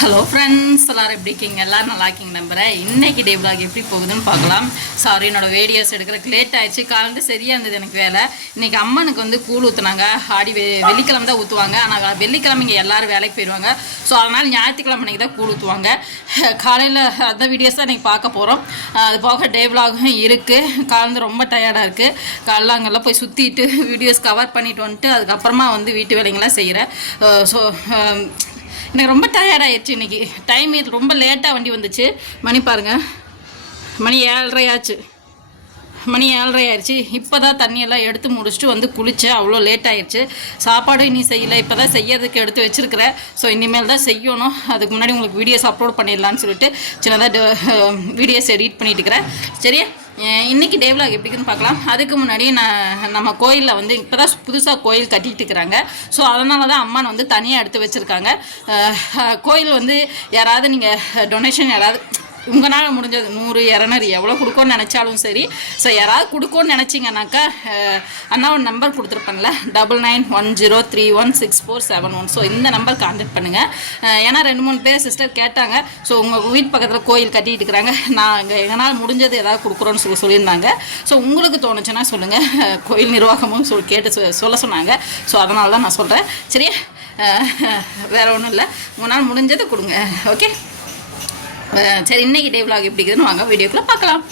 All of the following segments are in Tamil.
ஹலோ ஃப்ரெண்ட்ஸ் எல்லோரும் எப்படி இருக்கீங்க? எல்லோரும் நல்லா இருக்கீங்க நம்புகிறேன் இன்றைக்கி டே vlog எப்படி போகுதுன்னு பார்க்கலாம். சாரி என்னோடய வீடியோஸ் எடுக்கிறதுக்கு லேட் ஆயிடுச்சு. காலையில் சரியாக இருந்தது எனக்கு வேலை. இன்றைக்கி அம்மனுக்கு வந்து கூழ் ஊற்றுனாங்க ஆடி வெ வெள்ளிக்கிழமை தான் ஊற்றுவாங்க ஆனால் வெள்ளிக்கிழமை இங்கே எல்லோரும் வேலைக்கு போயிடுவாங்க ஸோ அதனால் ஞாயிற்றுக்கிழமை அன்னைக்கு தான் கூழ் ஊற்றுவாங்க காலையில் அந்த வீடியோஸ் தான் இன்றைக்கி பார்க்க போகிறோம் அது போக டே vlogகும் இருக்குது காலந்து ரொம்ப டயர்டாக இருக்குது காலைல அங்கெல்லாம் போய் சுற்றிட்டு வீடியோஸ் கவர் பண்ணிட்டு வந்துட்டு அதுக்கப்புறமா வந்து வீட்டு வேலைங்களாம் செய்கிறேன் ஸோ எனக்கு ரொம்ப டயர்ட் ஆயிடுச்சு இன்றைக்கி டைம் இது ரொம்ப லேட்டாக வண்டி வந்துச்சு. மணி பாருங்கள் மணி ஏழரை ஆச்சு. மணி ஏழரை ஆயிடுச்சு. இப்போ தான் தண்ணியெல்லாம் எடுத்து முடிச்சுட்டு வந்து குளித்தேன் அவ்வளோ லேட் ஆயிடுச்சு. சாப்பாடு இனி செய்யலை. இப்போ தான் செய்யறதுக்கு எடுத்து வச்சுருக்கிறேன். ஸோ இனிமேல் தான் செய்யணும். அதுக்கு முன்னாடி உங்களுக்கு வீடியோஸ் அப்லோட் பண்ணிடலான்னு சொல்லிட்டு சின்னதாக வீடியோஸ் எடிட் பண்ணிட்டு இருக்கிறேன். சரியா? இன்றைக்கி இன்னைக்கு டே எப்படின்னு பார்க்கலாம். அதுக்கு முன்னாடி நான் நம்ம கோயிலில் வந்து இப்போ தான் புதுசாக கோயில் கட்டிகிட்டு இருக்கிறாங்க. ஸோ அதனால தான் அம்மான் வந்து தனியாக எடுத்து வச்சுருக்காங்க. கோயில் வந்து யாராவது நீங்கள் டொனேஷன் யாராவது உங்களால் முடிஞ்சது. நூறு இரநூறு எவ்வளோ கொடுக்கணும்னு நினச்சாலும் சரி. ஸோ யாராவது கொடுக்கணும்னு நினச்சிங்கனாக்கா ஒரு number கொடுத்துருப்பேன்ல double nine one zero three one six four seven one so இந்த நம்பர் கான்டாக்ட் பண்ணுங்கள் ஏன்னா ரெண்டு மூணு பேர் சிஸ்டர் கேட்டாங்க. ஸோ உங்கள் வீட்டு பக்கத்தில் கோயில் கட்டிகிட்டு இருக்கிறாங்க. நான் இங்கே எங்கனால் முடிஞ்சது ஏதாவது கொடுக்குறோன்னு சொல்லி சொல்லியிருந்தாங்க. ஸோ உங்களுக்கு தோணுச்சுன்னா சொல்லுங்கள் கோயில் நிர்வாகமும் சொல் கேட்டு சொ- சொல்ல சொன்னாங்க. ஸோ அதனால தான் நான் சொல்கிறேன் சரியா? வேறு ஒன்றும் இல்லை. உங்களால் முடிஞ்சதை கொடுங்க. ஓகே சரி இன்னைக்கு டே விலாக் எப்படி இருக்குதுன்னு வாங்க வீடியோக்குள்ள பார்க்கலாம்.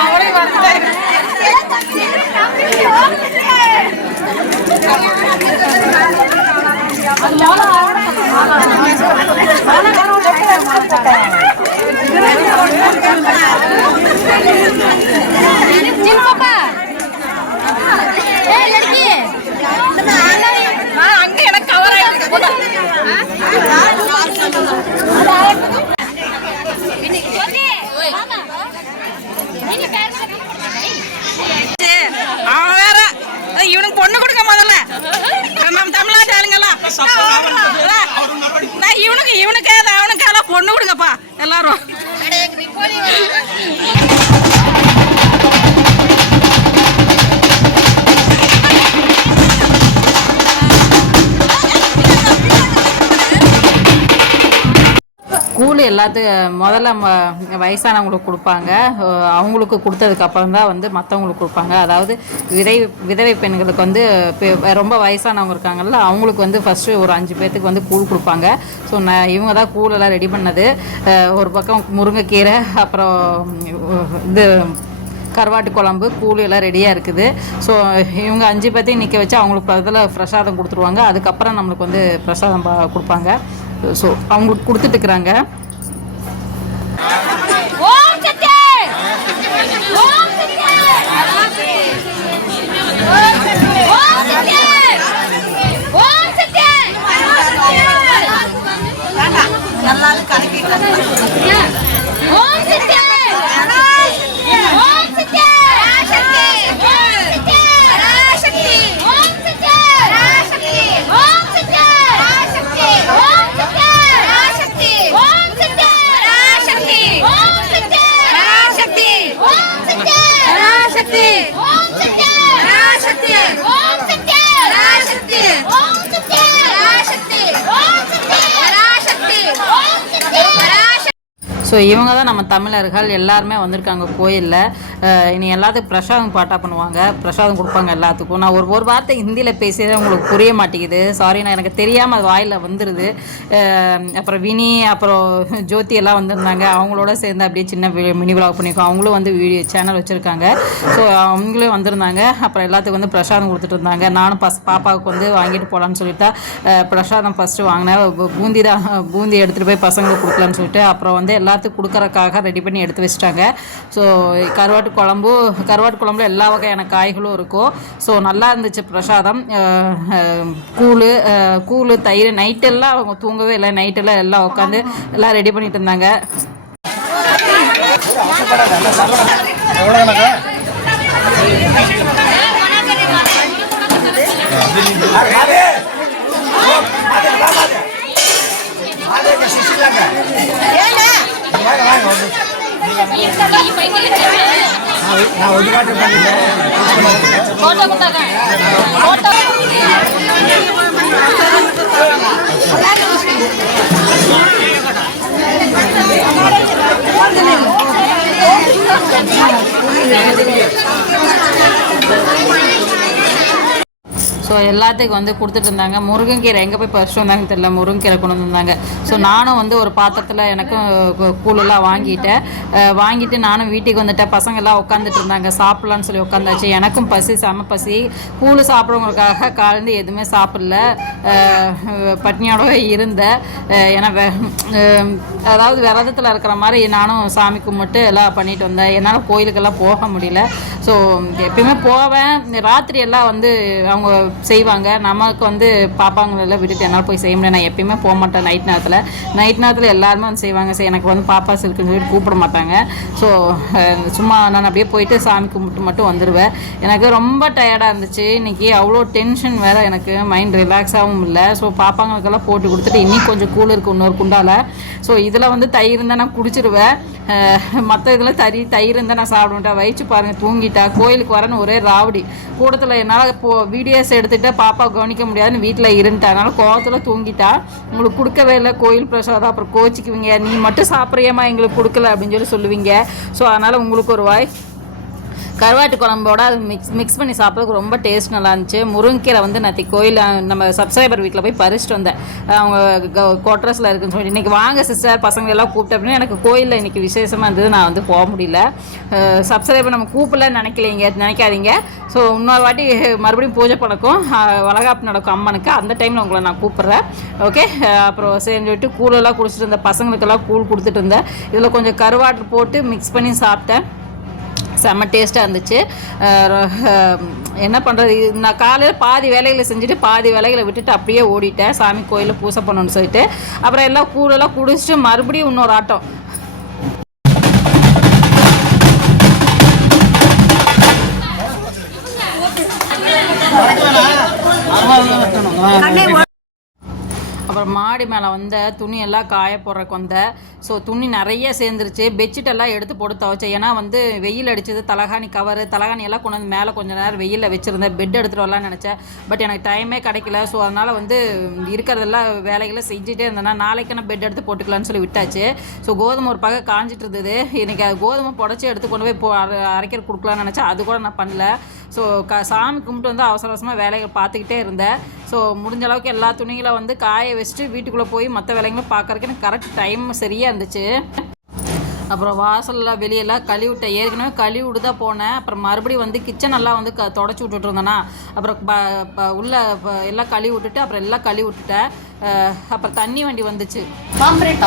அவரே வரல அங்க எனக்கு கவர் ஆயிடுச்சு போடா அவன் வேற அஹ் இவனுக்கு பொண்ணு கொடுக்க முதல்ல. நம்ம தமிழ்நாட்டு ஆளுங்கெல்லாம். நான் இவனுக்கு இவனுக்கு அவனுக்கு எல்லாம் பொண்ணு கொடுங்கப்பா. எல்லாரும். கூழ் எல்லாத்துக்கும் முதல்ல ம- வயசானவங்களுக்கு கொடுப்பாங்க. அவங்களுக்கு கொடுத்ததுக்கு அப்புறம் தான் வந்து மற்றவங்களுக்கு கொடுப்பாங்க. அதாவது விதை விதவை பெண்களுக்கு வந்து பெ- ரொம்ப வயசானவங்க இருக்காங்கல்ல அவங்களுக்கு வந்து ஃபஸ்ட்டு ஒரு அஞ்சு பேர்த்துக்கு வந்து கூழ் கொடுப்பாங்க. ஸோ நான் இவங்க தான் கூழெல்லாம் ரெடி பண்ணது. ஒரு பக்கம் முருங்கைக்கீரை அப்புறம் இது கருவாட்டு குழம்பு கூழ் எல்லாம் ரெடியாக இருக்குது. ஸோ இவங்க அஞ்சு பேர்த்தையும் நிற்க வச்சு அவங்களுக்கு அதில் பிரசாதம் கொடுத்துருவாங்க. அதுக்கப்புறம் நம்மளுக்கு வந்து பிரசாதம் கொடுப்பாங்க. ஸோ அவங்க கொடுத்துட்டுக்குறாங்க நல்லா ஸோ இவங்க தான் நம்ம தமிழர்கள் எல்லாருமே வந்திருக்காங்க கோயிலில். இனி எல்லாத்துக்கும் பிரசாதம் பாட்டாக பண்ணுவாங்க. பிரசாதம் கொடுப்பாங்க எல்லாத்துக்கும். நான் ஒரு ஒரு வார்த்தை ஹிந்தியில் பேசியதே உங்களுக்கு புரிய மாட்டேங்குது. சாரி நான் எனக்கு தெரியாமல் அது வாயில் வந்துடுது அப்புறம் வினி அப்புறம் ஜோதி எல்லாம் வந்திருந்தாங்க. அவங்களோட சேர்ந்து அப்படியே சின்ன மினி விளாக் பண்ணியிருக்கோம். அவங்களும் வந்து வீடியோ சேனல் வச்சுருக்காங்க. ஸோ அவங்களும் வந்திருந்தாங்க. அப்புறம் எல்லாத்துக்கும் வந்து பிரசாதம் கொடுத்துட்டு இருந்தாங்க. நானும் பஸ் பாப்பாவுக்கு வந்து வாங்கிட்டு போகலான்னு சொல்லிட்டு பிரசாதம் ஃபஸ்ட்டு வாங்கினேன். பூந்தி தான் பூந்தி எடுத்துகிட்டு போய் பசங்களுக்கு கொடுக்கலான்னு சொல்லிட்டு அப்புறம் வந்து எல்லாத்துக்கும் கொடுக்குறக்காக ரெடி பண்ணி எடுத்து வச்சிட்டாங்க. ஸோ கருவாட்டு குழம்பு கருவாட்டு குழம்புல எல்லா வகையான காய்களும் இருக்கும். ஸோ நல்லா இருந்துச்சு பிரசாதம். கூழ் கூழ் தயிர் நைட்டெல்லாம் அவங்க தூங்கவே இல்லை. நைட்டெல்லாம் எல்லாம் உட்காந்து எல்லாம் ரெடி பண்ணிட்டு இருந்தாங்க. நான் ஒதுக்காட்டு பண்ணிட்டேன் எல்லாத்துக்கும் வந்து கொடுத்துட்டு இருந்தாங்க. முருங்கைக்கீரை எங்கே போய் பறிச்சு வந்தாங்கன்னு தெரியல. முருங்கைக்கீரை கொண்டு வந்திருந்தாங்க ஸோ நானும் வந்து ஒரு பாத்திரத்தில் எனக்கும் கு- கூழெல்லாம் வாங்கிட்டேன். வாங்கிட்டு நானும் வீட்டுக்கு வந்துட்டேன். பசங்கள்லாம் உட்காந்துட்டு இருந்தாங்க. சாப்பிட்லான்னு சொல்லி உட்காந்தாச்சு எனக்கும் பசி செம பசி. கூழ் சாப்பிட்றவங்களுக்காக காலேருந்து எதுவுமே சாப்பிடல. பட்னியோட இருந்தேன். ஏன்னா வெ- அதாவது விரதத்தில் இருக்கிற மாதிரி நானும் சாமி கும்பிட்டு எல்லாம் பண்ணிட்டு வந்தேன். என்னால் கோயிலுக்கெல்லாம் போக முடியல. ஸோ எப்பயுமே போவேன். ராத்திரி எல்லாம் வந்து அவங்க செய்வாங்க. நமக்கு வந்து பாப்பாங்களெல்லாம் விட்டுட்டு என்னால் போய் செய்ய முடியாது. நான் எப்பயுமே போக மாட்டேன் நைட் நேரத்தில். நைட் நேரத்தில் எல்லாருமே வந்து செய்வாங்க. சரி எனக்கு வந்து பாப்பாஸ் இருக்குன்னு சொல்லிட்டு கூப்பிட மாட்டாங்க. ஸோ சும்மா நான் அப்படியே போயிட்டு சாமி கும்பிட்டு மட்டும் வந்துடுவேன் எனக்கு ரொம்ப டயர்டாக இருந்துச்சு. இன்னைக்கு அவ்வளோ டென்ஷன் வேறு எனக்கு. மைண்ட் ரிலாக்ஸாகவும் இல்லை. ஸோ பாப்பாங்களுக்கெல்லாம் போட்டு கொடுத்துட்டு இன்னும் கொஞ்சம் கூழ் இருக்குது இன்னொரு குண்டால. ஸோ இதில் வந்து தயிர் இருந்தால் நான் குடிச்சிருவேன். மற்ற இதில் தறி தயிர் இருந்தால் நான் சாப்பிடுவேன்ட்டா வயிற்று பாருங்கள் தூங்கிட்டா. கோயிலுக்கு வரேன்னு ஒரே ராவடி. கூடத்தில் என்னால் இப்போ வீடியோஸ் எடுத்துகிட்டு பாப்பா கவனிக்க முடியாதுன்னு வீட்டில் இருந்துட்டா. அதனால் கோவத்தில் தூங்கிட்டா. உங்களுக்கு கொடுக்கவே இல்லை கோயில் பிரசாதம். அப்புறம் கோச்சிக்குவீங்க. நீ மட்டும் சாப்பிட்றியம்மா எங்களுக்கு கொடுக்கல அப்படின்னு சொல்லி சொல்லுவீங்க. ஸோ அதனால் உங்களுக்கு ஒரு வாய் கருவாட்டு குழம்போட அது மிக்ஸ் மிக்ஸ் பண்ணி சாப்பிட்றதுக்கு ரொம்ப டேஸ்ட் நல்லா இருந்துச்சு முருங்கீரை வந்து நேற்று கோயில் நம்ம சப்ஸ்கிரைபர் வீட்டில் போய் பறிச்சுட்டு வந்தேன். அவங்க குவார்டர்ஸில் இருக்குன்னு சொல்லி இன்றைக்கி வாங்க சிஸ்டர் பசங்க எல்லாம் கூப்பிட்டு அப்படின்னு எனக்கு கோயிலில் இன்றைக்கி விசேஷமாக இருந்தது. நான் வந்து போக முடியல. சப்ஸ்கிரைபர் நம்ம கூப்பிடலன்னு நினைக்கலைங்க நினைக்காதீங்க. ஸோ இன்னொரு வாட்டி மறுபடியும் பூஜை பழக்கம் வளகாப்பு நடக்கும் அம்மனுக்கு. அந்த டைமில் உங்களை நான் கூப்பிட்றேன். ஓகே அப்புறம் சரின்னு சொல்லிட்டு கூழெல்லாம் குடிச்சிட்டு இருந்தேன் பசங்களுக்கெல்லாம் கூழ் கொடுத்துட்டு இருந்தேன். இதில் கொஞ்சம் கருவாட்டு போட்டு மிக்ஸ் பண்ணி சாப்பிட்டேன். செம்ம டேஸ்ட்டாக இருந்துச்சு. ரொ- என்ன பண்ணுறது நான் காலையில் பாதி வேலைகளை செஞ்சுட்டு பாதி வேலைகளை விட்டுட்டு அப்படியே ஓடிட்டேன். சாமி கோயிலில் பூசை பண்ணணும்னு சொல்லிட்டு. அப்புறம் எல்லாம் கூழெல்லாம் குடிச்சிட்டு மறுபடியும் இன்னொரு ஆட்டம். கண்ணே மாடி மேலே வந்த துணி எல்லாம் காய போடுறக்கு வந்த ஸோ துணி நிறைய சேர்ந்துருச்சு. பெட்ஷீட் எல்லாம் எடுத்து போட்டு துவைச்சேன். ஏன்னா வந்து வெயில் அடிச்சது தலகாணி கவரு தலகாணி எல்லாம் கொண்டு வந்து மேலே கொஞ்ச நேரம் வெயிலில் வச்சுருந்தேன். பெட் எடுத்துகிட்டு வரலாம்னு நினச்சேன். பட் எனக்கு டைமே கிடைக்கல. ஸோ அதனால் வந்து இருக்கிறதெல்லாம் வேலைகளை செஞ்சுட்டே இருந்தேன்னா நாளைக்கு நான் பெட் எடுத்து போட்டுக்கலாம்னு சொல்லி விட்டாச்சு. ஸோ கோதுமை ஒரு பக்கம் காஞ்சிட்டு இருந்தது. இன்றைக்கி அது கோதுமை புடச்சி எடுத்து கொண்டு போய் போ அரைக்கிற கொடுக்கலாம்னு நினச்சேன். அது கூட நான் பண்ணல. ஸோ க சாமி கும்பிட்டு வந்து அவசர அவசரமாக வேலைகள் பார்த்துக்கிட்டே இருந்தேன். ஸோ முடிஞ்ச அளவுக்கு எல்லா துணிகளை வந்து காய வச்சுட்டு வீட்டுக்குள்ளே போய் மற்ற வேலைங்களும் பார்க்கறதுக்கு எனக்கு கரெக்ட் டைம் சரியாக இருந்துச்சு. அப்புறம் வாசலில் வெளியெல்லாம் கழுவி விட்டேன் ஏற்கனவே கழுவி விட்டு தான் போனேன். அப்புறம் மறுபடியும் வந்து கிச்சன் எல்லாம் வந்து க தொடச்சி விட்டுட்டு இருந்தேனா. அப்புறம் ப ப- உள்ள எல்லாம் கழுவி விட்டுட்டு அப்புறம் எல்லாம் கழுவி விட்டுட்டேன் அப்புறம் தண்ணி வண்டி வந்துச்சு.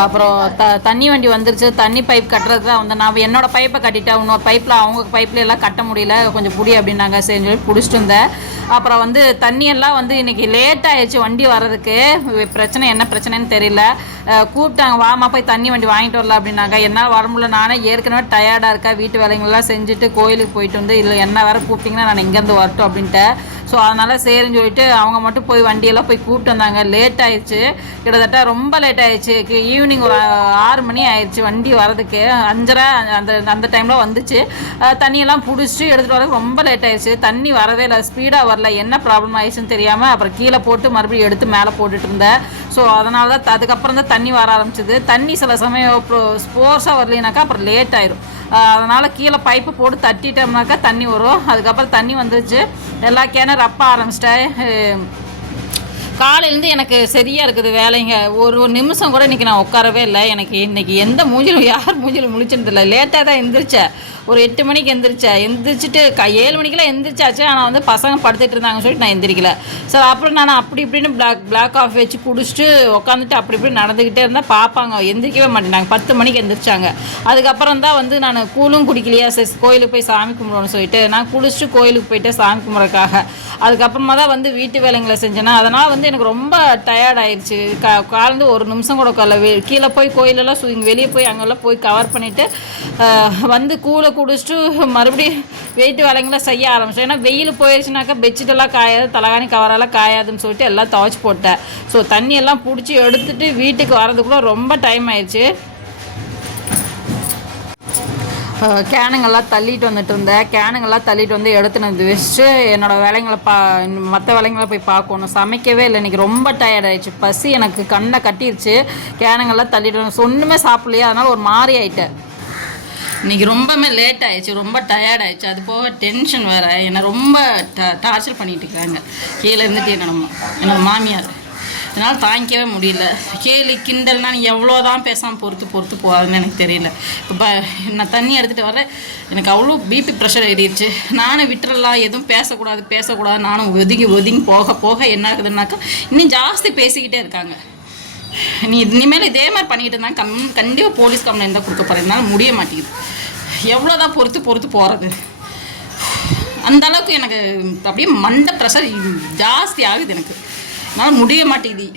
அப்புறம் த தண்ணி வண்டி வந்துருச்சு. தண்ணி பைப் கட்டுறது தான் வந்து நான் என்னோட பைப்பை கட்டிட்டேன். இன்னொரு பைப்பில் அவங்க பைப்பில் எல்லாம் கட்ட முடியல. கொஞ்சம் புடி அப்படின்னாங்க. சரி சொல்லி பிடிச்சிட்டு இருந்தேன் அப்புறம் வந்து தண்ணியெல்லாம் வந்து இன்னைக்கு லேட் ஆயிடுச்சு வண்டி வர்றதுக்கு. பிரச்சனை என்ன பிரச்சனைன்னு தெரியல. கூப்பிட்டாங்க வாமா போய் தண்ணி வண்டி வாங்கிட்டு வரல அப்படின்னாங்க. என்னால் வர முடியல. நானே ஏற்கனவே டயர்டாக இருக்கேன். வீட்டு வேலைங்கள்லாம் செஞ்சுட்டு கோயிலுக்கு போயிட்டு வந்து இல்லை என்ன வேற கூப்பிட்டிங்கன்னா நான் இங்கேருந்து வரட்டும் அப்படின்ட்டு ஸோ அதனால் சரின்னு சொல்லிட்டு அவங்க மட்டும் போய் வண்டியெல்லாம் போய் கூப்பிட்டு வந்தாங்க. லேட் ஆயிடுச்சு. கிட்டத்தட்ட ரொம்ப லேட் ஆயிடுச்சு. ஈவினிங் ஒரு ஆறு மணி ஆயிடுச்சு வண்டி வரதுக்கு அஞ்சரை அந்த அந்த டைமில் வந்துச்சு. தண்ணியெல்லாம் பிடிச்சிட்டு எடுத்துகிட்டு வரதுக்கு ரொம்ப லேட் ஆயிடுச்சு. தண்ணி வரவே இல்லை. ஸ்பீடாக வரல. என்ன ப்ராப்ளம் ஆயிடுச்சுன்னு தெரியாமல் அப்புறம் கீழே போட்டு மறுபடியும் எடுத்து மேலே போட்டுட்டு இருந்தேன். ஸோ அதனால தான் அதுக்கப்புறம் தான் தண்ணி வர ஆரம்பிச்சிது. தண்ணி சில சமயம் ஸ்போர்ஸாக வரலைனாக்கா அப்புறம் லேட் ஆயிரும். அதனால் கீழே பைப்பு போட்டு தட்டிட்டோம்னாக்கா தண்ணி வரும். அதுக்கப்புறம் தண்ணி வந்துருச்சு. எல்லா கிணறு ரப்ப ஆரம்பிச்சிட்டேன் காலையிலேருந்து எனக்கு சரியாக இருக்குது வேலைங்க. ஒரு ஒரு நிமிஷம் கூட இன்றைக்கி நான் உட்காரவே இல்லை. எனக்கு இன்றைக்கி எந்த மூஞ்சிலும் யார் மூஞ்சிலும் முழிச்சுன்னு லேட்டாக தான் எழுந்திரிச்சேன் ஒரு எட்டு மணிக்கு எந்திரிச்சேன் எந்திரிச்சிட்டு க ஏழு மணிக்கெல்லாம் எந்திரிச்சாச்சு. ஆனால் வந்து பசங்க படுத்துட்டு இருந்தாங்கன்னு சொல்லிட்டு நான் எந்திரிக்கல. சரி அப்புறம் நான் அப்படி இப்படின்னு பிளாக் பிளாக் ஆஃப் வச்சு குடிச்சிட்டு உட்காந்துட்டு அப்படி இப்படி நடந்துக்கிட்டே இருந்தால் பார்ப்பாங்க எந்திரிக்கவே மாட்டேனாங்க பத்து மணிக்கு எந்திரிச்சாங்க. அதுக்கப்புறம் தான் வந்து நான் கூழும் குடிக்கலையா? சரி கோயிலுக்கு போய் சாமி கும்பிடணும்னு சொல்லிட்டு நான் குளிச்சுட்டு கோயிலுக்கு போயிட்டு சாமி கும்பிட்றதுக்காக. அதுக்கப்புறமா தான் வந்து வீட்டு வேலைங்களை செஞ்சேன்னா அதனால் வந்து எனக்கு ரொம்ப டயர்ட் ஆயிடுச்சு கா காலேருந்து ஒரு நிமிஷம் கூட கல வெ- கீழே போய் கோயிலெல்லாம் சு வெளியே போய் அங்கெல்லாம் போய் கவர் பண்ணிவிட்டு வந்து கூழை குடிச்சிட்டு மறுபடியும் வெயிட்டு வேலைங்களை செய்ய ஆரம்பிச்சேன். ஏன்னா வெயில் போயிடுச்சுனாக்கா பெட்ஷீட்டெல்லாம் காயாது தலகாணி கவரெல்லாம் காயாதுன்னு சொல்லிட்டு எல்லாம் துவச்சி போட்டேன். ஸோ தண்ணியெல்லாம் பிடிச்சி எடுத்துட்டு வீட்டுக்கு வரதுக்குள்ளே ரொம்ப டைம் ஆயிடுச்சு. கேனுங்கெல்லாம் தள்ளிட்டு வந்துட்டு இருந்தேன். கேனுங்கெல்லாம் தள்ளிட்டு வந்து எடுத்துன்னு வந்து வச்சுட்டு என்னோட வேலைங்களை பா மற்ற வேலைங்களை போய் பார்க்கணும். சமைக்கவே இல்லை. இன்றைக்கி ரொம்ப டயர்ட் ஆயிடுச்சு. பசி எனக்கு கண்ணை கட்டிருச்சு. கேனுங்கெல்லாம் தள்ளிட்டு வந்து ஒன்றுமே சாப்பிடலையே. அதனால் ஒரு மாதிரி ஆயிட்டேன். இன்னைக்கு ரொம்பவே லேட் ஆயிடுச்சு ரொம்ப டயர்ட் ஆயிடுச்சு. அது போக டென்ஷன் வேற. என்னை ரொம்ப டார்ச்சர் பண்ணிட்டு இருக்காங்க. கீழே இருந்துட்டு என்னமோ மா- மாமியார். என்னால் தாங்கிக்கவே முடியல. கேலி கிண்டல்னா நீ எவ்வளோ தான் பேசாமல் பொறுத்து பொறுத்து போகாதுன்னு எனக்கு தெரியல. இப்போ நான் தண்ணி எடுத்துகிட்டு வரேன். எனக்கு அவ்வளோ பிபி ப்ரெஷர் ஏறிடுச்சு. நானும் விட்டுறலாம். எதுவும் பேசக்கூடாது பேசக்கூடாது. நானும் ஒதுங்கி ஒதுங்கி போக போக என்ன ஆகுதுன்னாக்கா இன்னும் ஜாஸ்தி பேசிக்கிட்டே இருக்காங்க. நீ இனிமேல் இதே மாதிரி பண்ணிட்டு இருந்தா கம் கண்டிப்பாக போலீஸ் கம்ப்ளைண்ட் தான் கொடுக்க போகிறேன் என்னால் முடிய மாட்டேங்குது. எவ்வளோ தான் பொறுத்து பொறுத்து போகிறது அந்த அளவுக்கு எனக்கு அப்படியே மண்டை ப்ரெஷர் ஜாஸ்தி ஆகுது எனக்கு. என்னால் முடிய மாட்டேங்குது.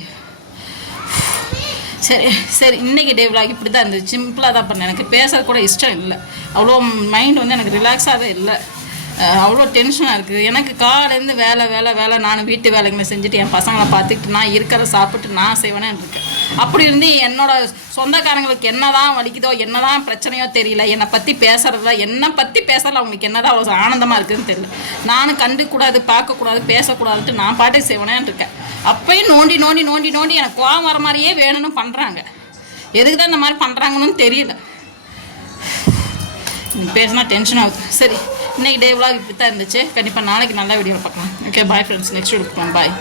சரி சரி இன்னைக்கு டே vlog இப்படி தான் இருந்தது சிம்பிளாக தான் பண்ணேன். எனக்கு பேசுறது கூட இஷ்டம் இல்லை. அவ்வளோ மைண்ட் வந்து எனக்கு ரிலாக்ஸாகவே இல்லை. அவ்வளோ டென்ஷனாக இருக்குது. எனக்கு காலையிலேருந்து வேலை வேலை வேலை. நான் வீட்டு வேலைங்களை செஞ்சுட்டு என் பசங்களை பார்த்துக்கிட்டு நான் இருக்கிறத சாப்பிட்டு நான் செய்வேனே இருக்கேன். அப்படி இருந்து என்னோட சொந்தக்காரங்களுக்கு என்னதான் வலிக்குதோ என்னதான் பிரச்சனையோ தெரியல. என்னை பற்றி பேசுறதுல என்னை பற்றி பேசுறதுல அவங்களுக்கு என்னதான் அவ்வளோ ஆனந்தமாக இருக்குதுன்னு தெரியல. நானும் கண்டுக்கூடாது பார்க்கக்கூடாது பேசக்கூடாதுன்ட்டு நான் பாட்டே செய்வனேன்னு இருக்கேன். அப்பயும் நோண்டி நோண்டி நோண்டி நோண்டி எனக்கு கோவம் வர மாதிரியே வேணும்னு பண்ணுறாங்க எதுக்கு தான் இந்த மாதிரி பண்ணுறாங்கன்னு தெரியல. பேசினா டென்ஷன் ஆகுது. சரி இன்னைக்கு டே விலாக் இப்படி தான் இருந்துச்சு. கண்டிப்பாக நாளைக்கு நல்ல வீடியோ பார்க்கலாம். Okay bye friends next video பார்க்கலாம் பாய்